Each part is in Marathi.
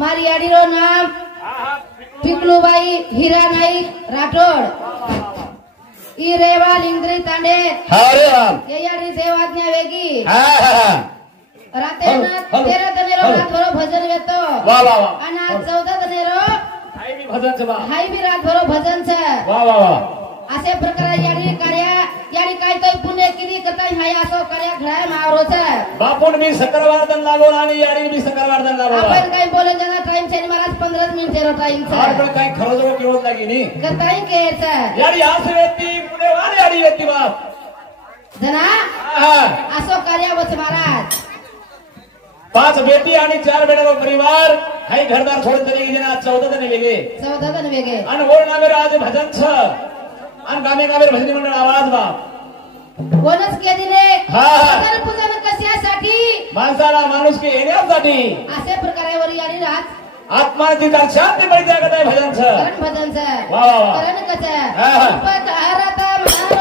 मारियाडीरो नाम पिकलूबाई हिरा नाईक राठोड ई रेवा लिंगरी तांडे याडी सेवाज्ञा वेगी राते ना 13 तनेरो रातभर भजन वेतो आणि आज 14 तनेरो हाय बी रातभर भजन छ असे प्रकार याडी कार्य याडी काय तोय पुणे किती करताय हाय असो कार्य घडाय मावरोच बापून मी सकरवार्धन लागोन आणि याडी मी सकरवार्धन लागोन आपण काय बोलून जाना टाइम छे महाराज 15 मिनिट रो टाइम छ आपण काय खरोजो किरोज लागीनी करताय केच याडी आस व्यक्ती पुणे वाली याडी व्यक्ती बाप जना असो कार्य वच महाराज 5 बेटी आणि 4 बेटा परिवार हाय घरदार छोड़ चले गए जना 14 जन वेगे आणि ओर नामेर आज भजन छ आणि गामे गामेर भजनी मंडळ आवाज बाप कोणच के दिले भजन पूजन कशासाठी माणसाला माणूस के येण्यासाठी असे प्रकारावर यारी रात आत्माची शांती मिळते का ते भजन छ करण भजन छ वा वा वा करण कच पत हरता मारो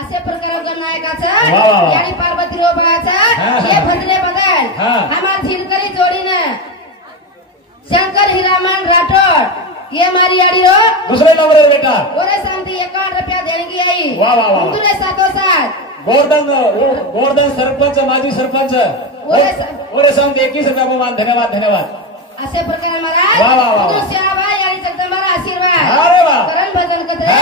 असे प्रकार गणनायकाचं यानी पार्वती रोबाचं हे भजने बदल हमार झिलकरी जोड़ीने शंकर हीरामन राठौड़ ये मारी याड़ी रो दूसरे नंबर बेटा ओरे शांति 51 रुपया देणगी आई वाह वाह वाह तुले साथो साथ गोवर्धन सरपंच माजी सरपंच ओरे शांति 21 रुपया मान धन्यवाद धन्यवाद असे प्रकार महाराज वाह वाह वाह सेवा यानी जगदंबा आशीर्वाद अरे वाह करण भजन कदरे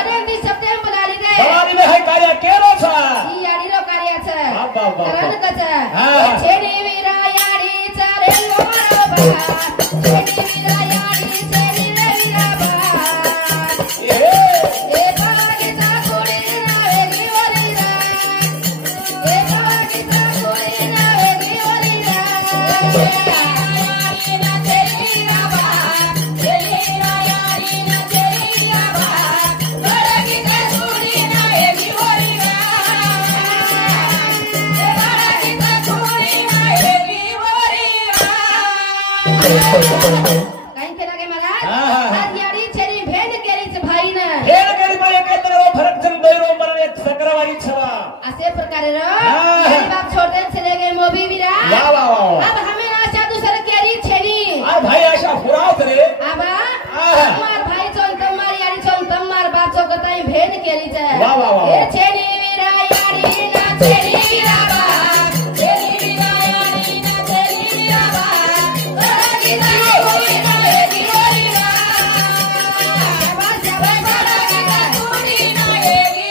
करण दी सप्ते बुलाली दे भवानी में है कार्य केरो छा ई याडी रो कार्याचं वाह वाह वाह करण कच छेनी वीरा याडी चारे लोमारो बा छेनी वीरा याडी छेनी वीरा बा ए बागीचा कोडी नावे गिवरीरा ए बागीचा कोडी नावे गिवरीरा काही केला के महाराज आज याडी छेनी भेद केलीच भाई ने भेद केली पण एकत्र रो फरक जन दैरो मरणे सकरावारी छवा असे प्रकारे रो मेरी बाप छोड़ दे चले गए मोबी वीरा वाह वाह वाह अब हमें आशा दूसरे केरी छेनी आ भाई आशा फुराव रे आबा तुम्हार भाई चोन तुम्हार याडी चोन तुम्हार बाप चो कताई भेद केली छ वाह वाह वाह ए छेनी वीरा याडी ना छेनी वीरा बा छेनी वीरा याडी ना छेनी वीरा बा की ना कोई ना एगी ओरीरा शाबाश शाबाश बड़ा की कोई ना एगी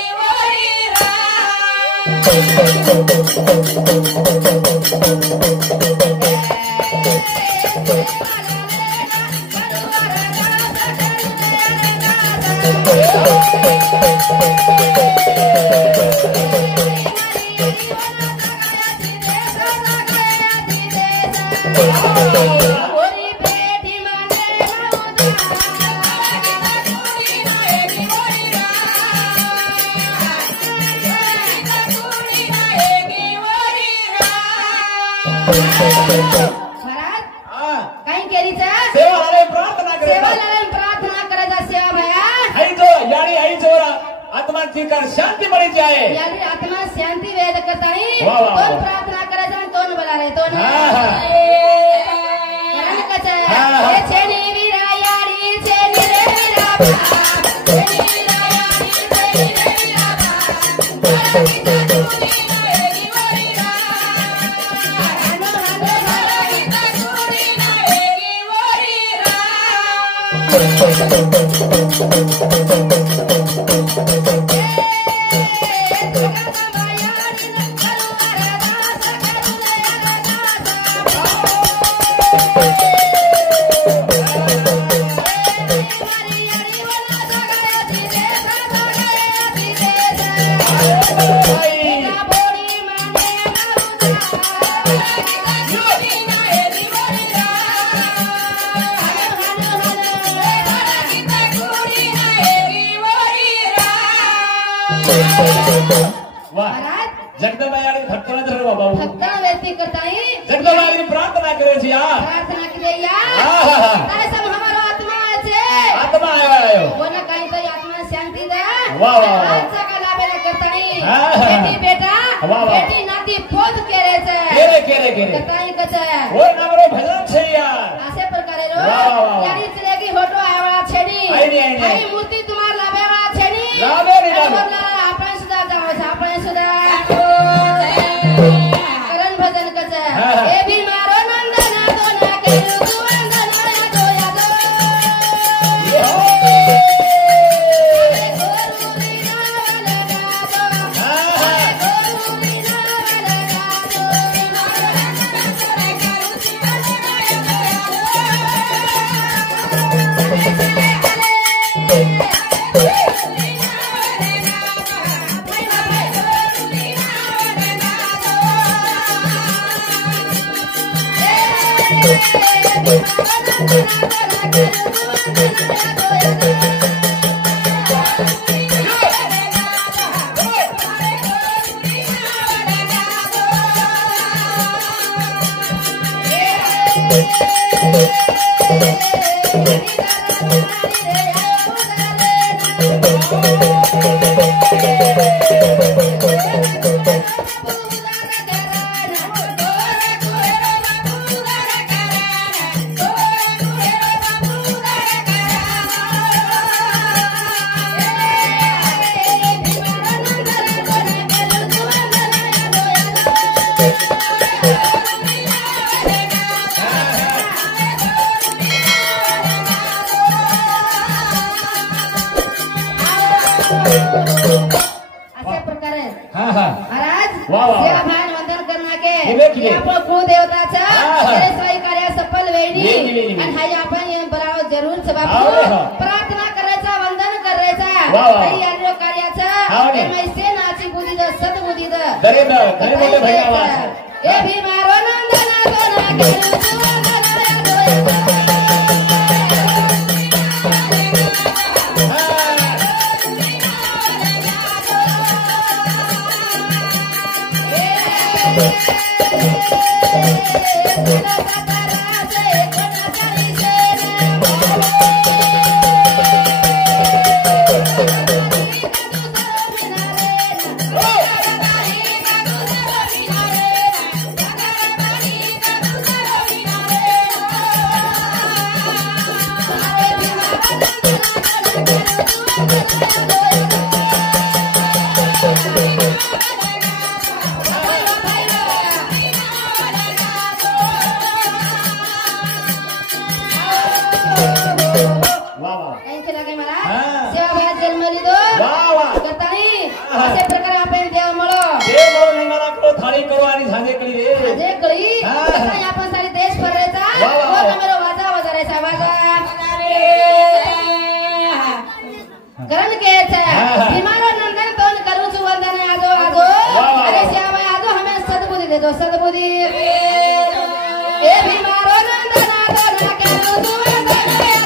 महाराज काही केलीचा सेवाला प्रार्थना करे सेवाला प्रार्थना करायचा सेवा भया आई जो यानी आई जोरा आत्माची कर शांती मिळी जाए यानी आत्मा शांती वेद करतानी वाह, वाह, तोन वाह. प्रार्थना करायचा आणि तोन बोला रे तोन हा. कारण कचा हा. हे छेनी वीरा याडी छेनी रे वीरा बा छेनी वीरा याडी छेनी रे वीरा बा बड़ा की कोई ना एगी वरीरा हनो हनो बड़ा की कोई ना एगी वरीरा जगदंबा यानी भक्तों ने बाबा भक्ता व्यक्ति करताई जगदंबा यानी प्रार्थना करे छी यार प्रार्थना के यार हां तारे सब हमारो आत्मा छे आत्मा आयो कोना काही तो आत्मा शांति दे वाह वाह अच्छा का लाभे करताई हाँ, बेटी बेटा वाह, वाह. बेटी नाती पोत केरे छे केरे करताई कचे वो नामरो भजन छे यार असे प्रकारे रो वाह, वाह, वाह. अशा प्रकारे महाराज सेवाभान वंदन करना के आपण कुळदेवताचा सर्वस्वी कार्य सफल वेणी आणि हाय आपण बराव जरूर बापू प्रार्थना करायचा वंदन करायचा हाय या कार्याचा हे मैसे नाची बुद्धी द सद्बुद्धी द दरे मोठे भैयावा ए भी मारो नंदना सोना केलू सद्बुद्धि ए भी मारो नंदना सोना केलू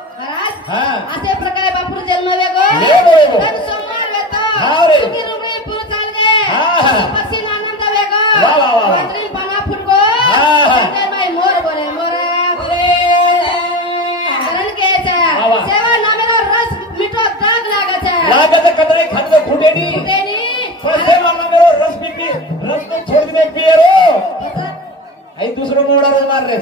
असे प्रकारे बापूर जन्म वेगो तर सोमवार वेतो सुखी रुगणी पूर चाल गे पक्षी आनंद वेगो वाटरी पाना फुटगो संगे माई मोर बोले मोरा करण के सेवा नामेरो रस मिठो दाग लागत कतरे खंड फुटेनी सेवा नामेरो रस पी रस को छोड़ दे पियरो आई दूसरो मोड़ा रो मार रे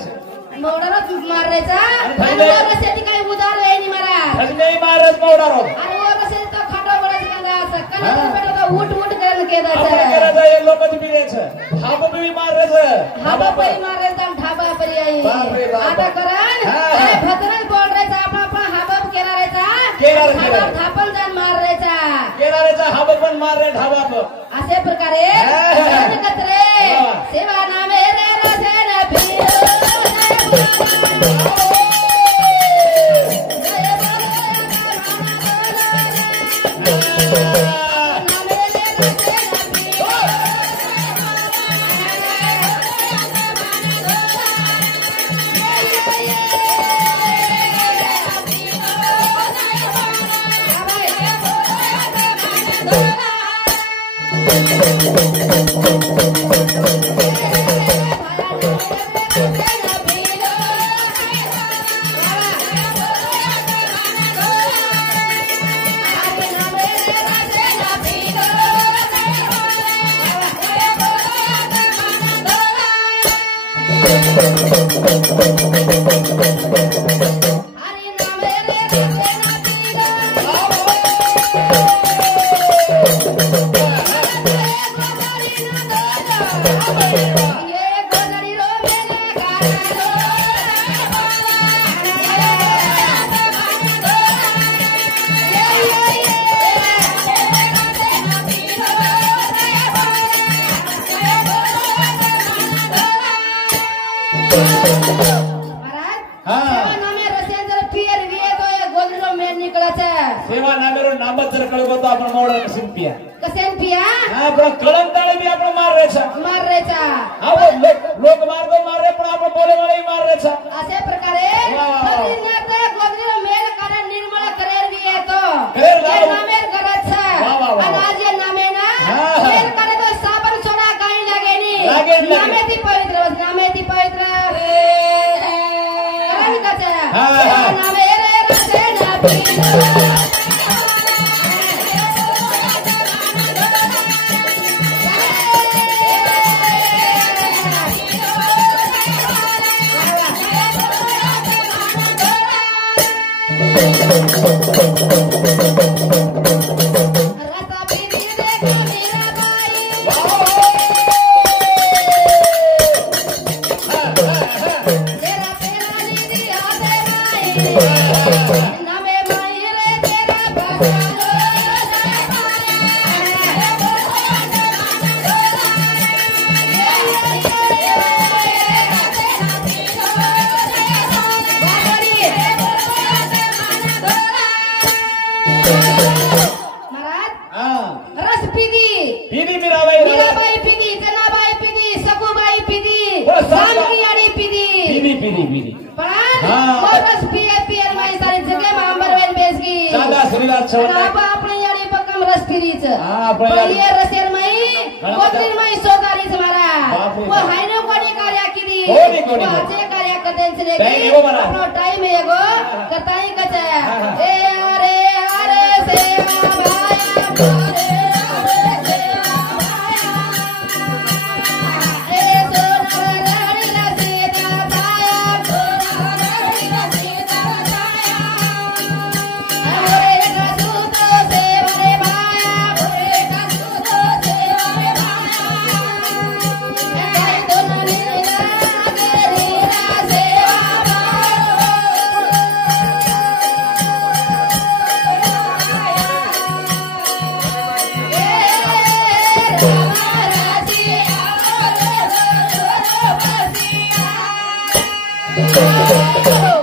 मोडारच मारायचा आणि रस्त्याची काही उदार वेणी मारा नाही मारच मोडारो आणि रस्त्याची तो खाटो बोलायचं कांदा असं कणा पेटो उठ उठ करून केदाचं करायचं हे लोकच बिरेचं हाब बी मारायचं हाबा परी मारायचा ढाबा परी आई आता करण काय भतरच बोलायचा आपला आपला हाबा केलारायचा हाबा थापन जाण मारायचा केलारायचा हाबा पण मार रे ढाबा असे प्रकारे कतरे सेवा नामे रे रसे न फिरो सेवा नामेरो नामत जर कळगो तो आपण मोडर कसेन पिया हा पण कळंताळे बी आपण मार रेचा हा लोक मार पण आपण बोले वाले मार रेचा असे प्रकारे गोदरीनाथ गोदरीनो मेल कारण निर्मळ करेर बी येतो नामेर गरजचा आणि आज या नामेना मेल करे तो साबण सोडा काही लागेनी नामेती पवित्र कारण कचा नामे रे रसे ना टाइम है गो कताई कचा ए अरे सेवा भाया Oh